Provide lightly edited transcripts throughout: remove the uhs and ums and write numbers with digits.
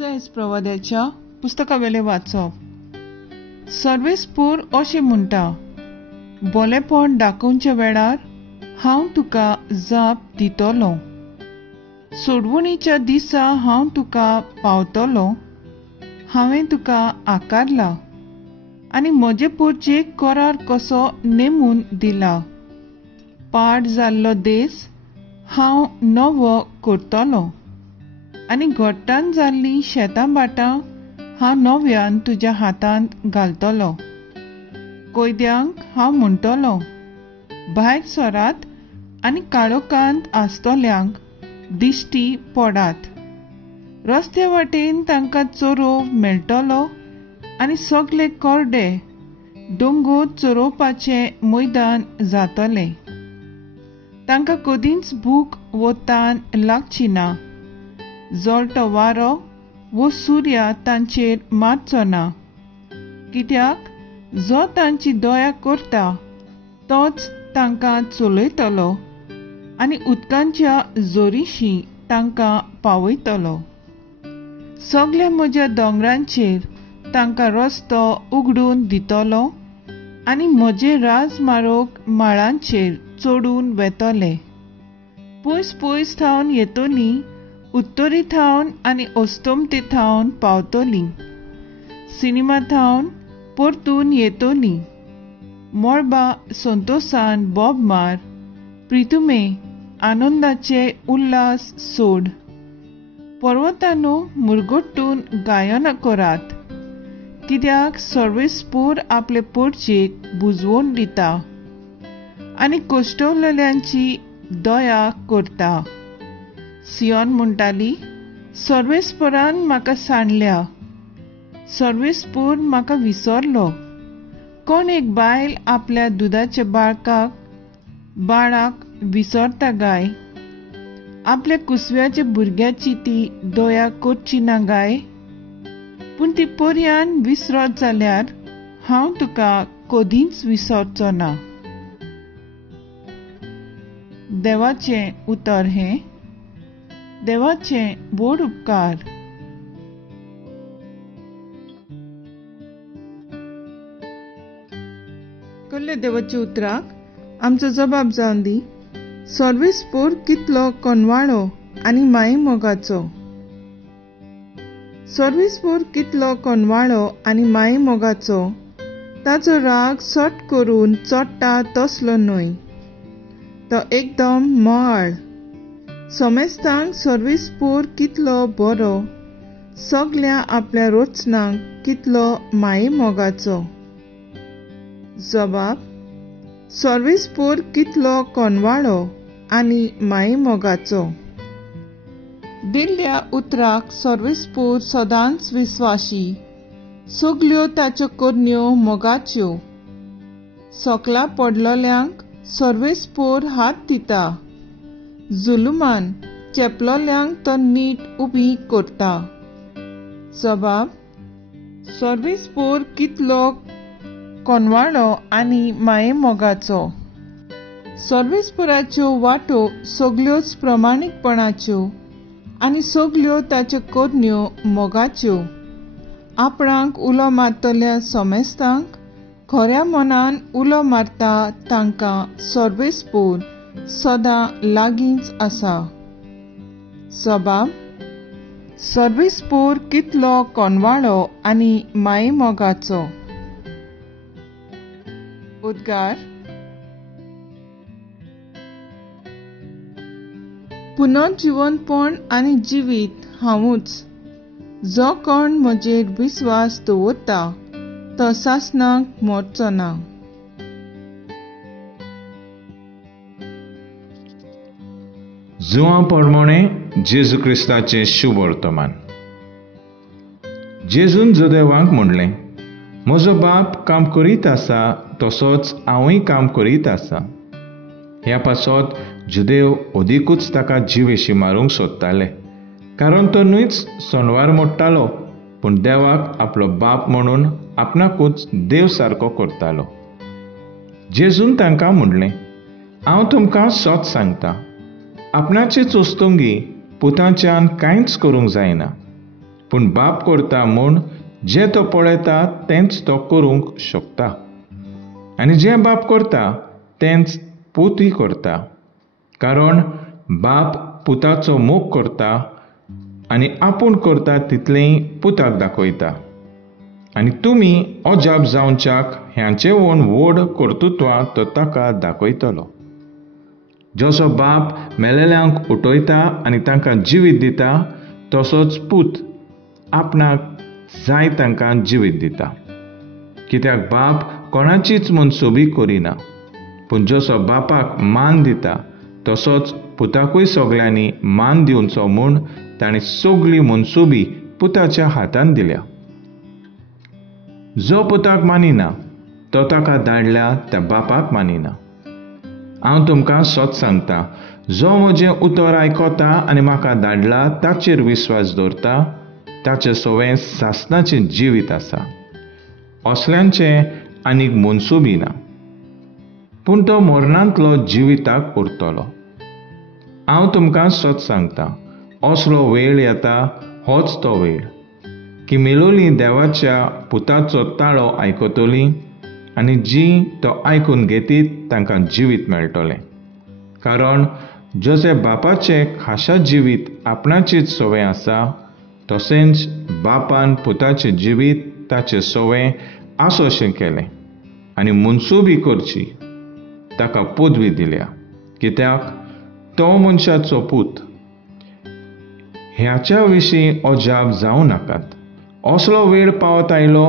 Moses प्रवाद्याच्या पुस्तकावेले वाचप. सर्वेस्पूर अशें म्हणटा, बोलेपण दाखोवच्या वेळार हांव तुका जाप दितलों. सोडवणीच्या दिसा हांव तुका पावतलों. हांवें तुका आकारला आनी म्हजे पोरचेक करार कसो नेमून दिला. पाड जाल्लो देस हांव नवो करतलों आनी घोट्टान जाल्लीं शेतां बाटां हांव नव्यान तुज्या हातांत घालतलों. कोयद्यांक हांव म्हणटलों, भायर सरात आनी काळोखांत आसतल्यांक दिश्टी पडात. रस्त्या वाटेन तांकां चोरोव मेळटलो आनी सगळे कोरडे दोंगर चोरोवपाचें मैदान जातलें. तांकां कदींच भूक वो तान लागची ना. जळटो वारो वो सुर्या तांचेर मारचो ना. कित्याक जो तांची दया करता तोच तांकां चलयतलो आनी उदकांच्या जोरीशी तांकां पावयतलो. सगळ्या म्हज्या दोंगरांचेर तांकां रस्तो उगडून दितलो आनी म्हजे राजमारोग माळांचेर चडून वेतले. पयस पयस थावन येतलीं, उत्तरी थावन आनी अस्तोमते थावन पावतलीं. सिनेमा थावन परतून येतलीं. मोळबा संतोषान बोब मार. प्रितुमे आनंदाचे उल्हास सोड. पर्वतांनो मुरगोट्टून गायनां करात. कित्याक सर्वेस्पूर आपले पोरचेक बुजवण दिता आनी कोश्टवलेल्यांची दया करता. सियोन म्हणटाली, सर्वेस्परान म्हाका सांडल्या. सर्वेस्पूर म्हाका विसरलो. कोण एक बायल आपल्या दुदाच्या बाळाक विसरता गाय? आपल्या कुसव्याच्या भुरग्याची ती दया करची ना गाय? पूण ती पर्यान विसरत जाल्यार हांव तुका कधीच विसरचो ना. देवाचें उतर हें. देवाचे व्हड उपकार. कसले देवाच्या उतराक आमचो जबाब जावन दी. सर्वेस्पूर कितलो कोनवाळो आनी माई मोगाचो. सर्वेस्पूर कितलो कोनवाळो आनी माई मोगाचो. ताचो राग सट करून चोडटा तसलो न्हय. तो एकदम मोहाळ. सोमेस्तांक सर्वेस्पूर कितलो बरो. सगळ्या आपल्या रोचनांक कितलो माई मोगाचो. जबाब: सर्वेस्पूर कितलो कोनवाळो आनी माई मोगाचो. दिल्ल्या उतराक सर्वेस्पूर सदांच विस्वाशी. सगल्यो ताच्यो करण्यो मोगाच्यो. सोकला पडलोल्यांक सर्वेस्पूर हात दिता. जुलुमान चेपलोल्यांक तो नीट उबी करता. जबाब: सर्वेस्पूर कितलो कोनवाळो आनी माये मोगाचो. सर्वेस्पुराच्यो वाटो सगल्योच प्रमाणीकपणाच्यो आनी सगल्यो ताच्यो करण्यो मोगाच्यो. आपणाक उलो मारतल्या सोमेस्तांक खऱ्या मनान उलो मारता तांकां सर्वेस्पूर सदां लागींच आसा. जबाब: सर्वेस्पूर कितलो कोनवाळो आनी माये मोगाचो. उद्गार. पुनर्जिवनपण आनी जिवीत हांवूच. जो कोण म्हजेर विस्वास दवरता तो सासणाक मरचो ना. जुआं पोरमोणे जेजू क्रिस्ताचें शुभ वर्तमान. जेजून जुदेवांक म्हणलें, म्हजो बाप काम करीत आसा तसोच हांवूय काम करीत आसा. ह्या पासत जुदेव ओदीकूच ताका जीवेशी मारूंक सोदताले, कारण तो न्हूच सोनवार मोडटालो, पूण देवाक आपलो बाप म्हणून आपणाकूच देव सारको करतालो. जेजून तांकां म्हणलें, हांव तुमकां सोत सांगता, आपणाचे चोस्तोंगी पुतांच्यान कांयच करूंक जायना. पूण बाप करता म्हूण जें तो पळयता तेंच तो करूंक शकता. आनी जें बाप करता तेंच पूतय करता, कारण बाप पुताचो मोग करता आनी आपूण करता तितलेंय पुताक दाखयता. आनी तुमी अजाप जावच्याक ह्यांचे व्हड कर्तुत्वां तो ताका दाखयतलो. जसो बाप मेलेल्यांक उठयता आनी तांकां जिवीत दिता, तसोच पूत आपणाक जाय तांकां जिवीत दिता. कित्याक बाप कोणाचीच मनसुबी करिना, पूण जसो बापाक मान दिता तसोच पुताकूय सगल्यांनी मान दिवचो म्हूण ताणें सगळी मनसुबी पुताच्या हातांत दिल्या. जो पुताक मानिना तो ताका धाडल्या त्या बापाक मानिना. हांव तुमकां सत सांगता, जो म्हजें उतर आयकता आनी म्हाका धाडला ताचेर विस्वास दवरता, ताचें सवें सासणाचें जिवीत आसा. असल्यांचें आनीक मनसुबी ना, पूण तो मरणांतलो जिविताक उरतलो. हांव तुमकां सत सांगता, असलो वेळ येता, होच तो वेळ, की मेलोलीं देवाच्या पुताचो ताळो आयकतलीं आनी जीं तो आयकून घेतीत तांकां जिवीत मेळटलें. कारण जशें बापाचें खाशा जिवीत आपणाचीच सवय आसा, तशेंच बापान पुताचें जिवीत ताचें सवय आसोशें केलें आनी मनसुबी करची ताका पदवी दिल्या, कित्याक तो मनशाचो पूत. ह्याच्या विशीं अजाप जावं नाकात. असलो वेळ पावत आयलो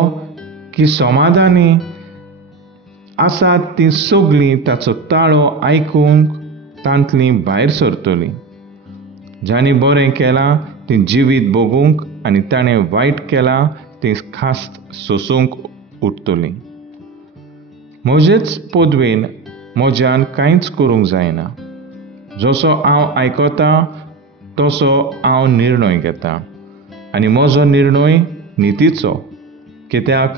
की समाधानी आसात तीं सगळीं ताचो ताळो आयकूंक तांतलीं भायर सरतलीं. जांणी बरें केलां तीं जिवीत भोगूंक आनी ताणें वायट केलां तीं खास्त सोंसूंक उठतलीं. म्हजेच पदवेन म्हज्यान कांयच करूंक जायना. जसो हांव आयकतां तसो हांव निर्णय घेतां आनी म्हजो निर्णय नितीचो, कित्याक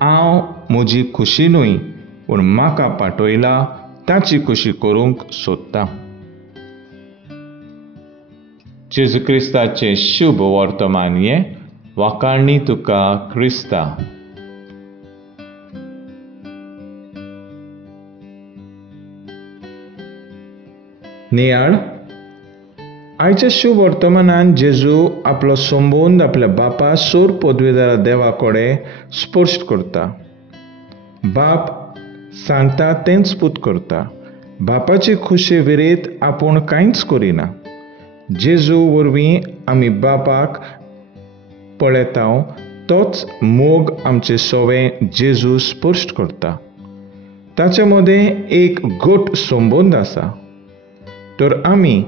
हांव म्हजी खुशी न्हय पूण म्हाका पाठयला ताची खुशी करूंक सोदतां. जेजू क्रिस्ताचें शुभ वर्तमान हें वाखाणणी तुका क्रिस्ता. नियाळ. आयच्या शुभ वर्तमानान जेजू आपलो संबंद आपल्या बापा सोर पदवीधर देवा कडेन स्पश्ट करता. बाप सांगता तेंच पूत करता. बापाची खुशी विरीत आपूण कांयच करिना. जेजू वरवीं आमी बापाक पळयतांव तोच मोग आमचे सवें जेजू स्पश्ट करता. ताचे मदें एक घट संबंद आसा. तर आमी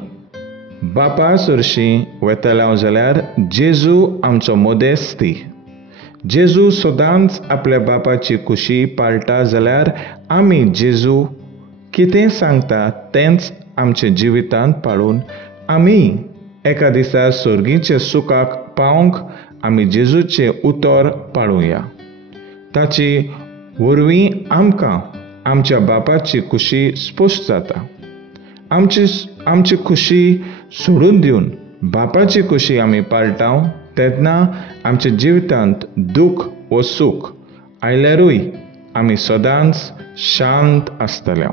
बापा सरशीं वेतलांव जाल्यार जेजू आमचो मदेस्ती. जेजू सदांच आपल्या बापाची खुशी पाळटा जाल्यार आमी जेजू कितें सांगता तेंच आमच्या जिवितांत पाळून आमी एका दिसा सर्गीच्या सुखाक पावंक आमी जेजूचें उतर पाळुया. ताची वरवीं आमकां आमच्या बापाची खुशी स्पश्ट जाता. आमची खुशी सोडून दिवन बापाची खुशी आमी पाळटाव तेन्ना आमच्या जिवितांत दूख व सूख आयल्यारूय आमी सदांच शांत आसतले.